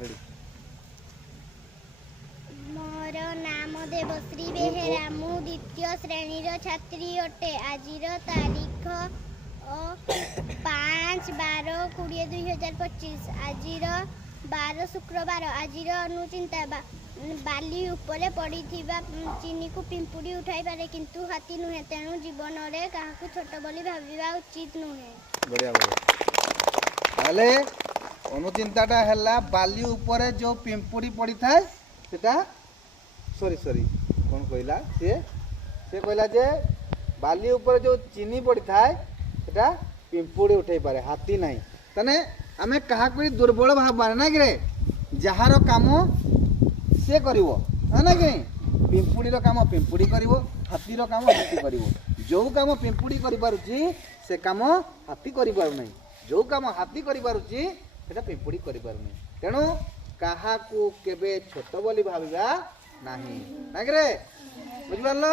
Ready मोर नाम देवश्री बेहेरा मु द्वितीय श्रेणी छात्री अटे आजिर तारीख 5/12/2025 आजिर 12 शुक्रवार आजिर अनुचिंता बाली उपरे पड़िथिबा चीनी को पिंपुड़ी उठाई पारे किंतु हाथी नुहे तेणु जीवन रे काहाकू छोट बोली भाबिबा उचित नुहे। बढ़िया बढ़िया ताले अनुचिंताटा हैला बाली उपरे जो पिंपुड़ी पड़ी थाए सेटा सॉरी सॉरी कौन कहला से कहला जे बाली ऊपर जो चीनी पड़ी थाए सेटा पिंपुड़ी उठे पारे हाथी नहीं तने आमे कहा कोई दुर्बल भाबबार ना कि जहार काम से करिवो है ना कि पिंपुड़ी रो काम पिंपुड़ी करिवो हाथी रो काम हाथी करिवो जो काम पिंपुड़ी करि पारुची से काम हाथी करि पारु नहीं जो काम हाथी करि पारुची सेटा पिंपुड़ी करि पारु नहीं तेणु कहा को केबे छोट बोली भाबिबा नाही ना कि बुझ पारलो